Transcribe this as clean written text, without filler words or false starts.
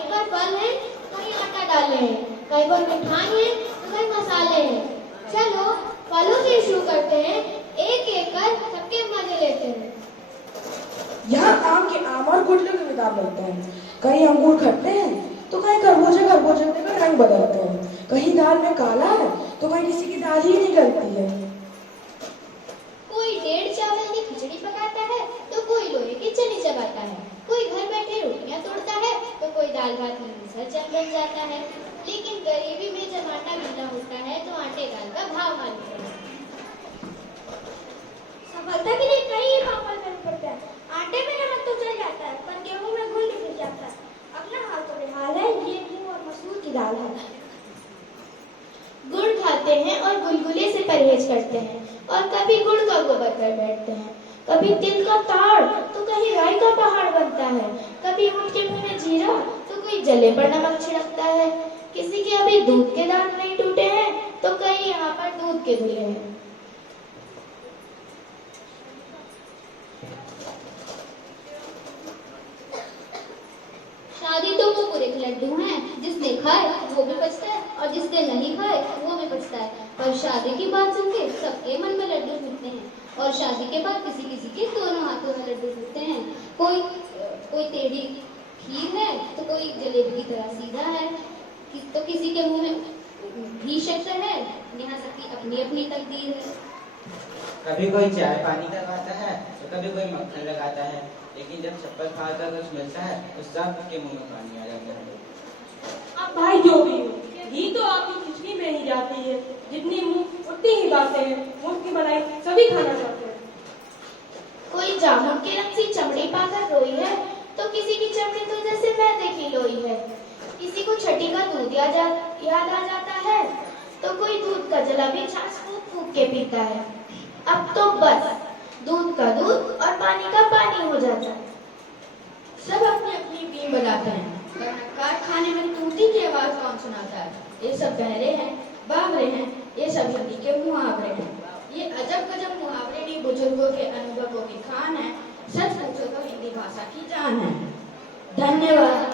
कहीं पर फल है, कहीं आटा डाले हैं, कहीं पर मिठाई है, तो कहीं मसाले हैं। चलो फलों से शुरू करते हैं, एक एक कर सबके मजे लेते हैं। यहाँ आम के आम और गुठलियों के किताब मिलते हैं। कहीं अंगूर खट्टे हैं तो कहीं खरबूजे खरबूजे देकर रंग बदलते हैं। कहीं दाल में काला है तो कहीं किसी की दाल ही नहीं गलती है। कोई 1.5 चावल की खिचड़ी पकाता है तो कोई लोहे की चनी चबाता है, कोई घर बैठे रोटियां तोड़ता है तो कोई दाल भात में विसर्जन बन जाता है। लेकिन गरीबी में जब आटा गीला होता है तो आटे दाल का भाव मालूम है। सफलता के लिए कई पापड़ करने पड़ते हैं। आटे में नमक तो चल जाता है, पर गेहूं में घुल निकल जाता है। अपना हाल तो बेहाल है, ये मूंग और मसूर की दाल है। गुड़ खाते हैं और गुलगुले से परहेज करते हैं, और कभी गुड़ का गोबर कर बैठते हैं। कभी तिल का ताड़ तो कहीं राई का पहाड़ बनता है। कभी ऊँट के मुंह में जीरा तो कोई जले पर नमक छिड़कता है। किसी के अभी दूध के दांत नहीं टूटे हैं तो कहीं यहाँ पर दूध के धुले हैं। शादी तो वो पूरे के लड्डू हैं, जिसने खाए वो भी पछता है और जिसने नहीं खाए वो भी पछता है। पर शादी की बात सुन के सबके मन में लड्डू फूटते हैं, और शादी के बाद किसी किसी के दोनों हाथों में लड्डू फूटते हैं। कोई टेढ़ी खीर है तो कोई जलेबी की तरह सीधा है, तो किसी के मुंह में भी शक्कर है। यहाँ सबकी अपनी अपनी तकदीर है। कभी कोई चाय पानी करवाता है तो कभी कोई मक्खन लगाता है, लेकिन जब चप्पल खाकर कुछ मिलता है तो सबके मुंह में पानी आ जाता है। अब भाई जो भी हो, घी तो आपकी खिचड़ी में ही जाती है। जितनी मुंह उतनी ही बातें हैं। मुंह की मलाई सभी खाना चाहते हैं। कोई जामुन के रंग सी चमड़ी पाकर रोई है तो किसी की चमड़ी तो जैसे मैदे की लोई है। किसी को छठी का दूध याद आ जाता है तो कोई दूध का जला भी छाछ फूंक फूंक के पीता है। अब तो बस दूध का दूध और पानी का पानी हो जाता है। सब अपनी अपनी बीम बजाते हैं, कारखाने में तूती की आवाज कौन सुनाता है। ये सब बहरे हैं, बावरे हैं, ये सब हिंदी के मुहावरे हैं। ये अजब गजब मुहावरे भी बुजुर्गों के अनुभवों की खान है। सच पूछो तो हिंदी भाषा की जान है। धन्यवाद।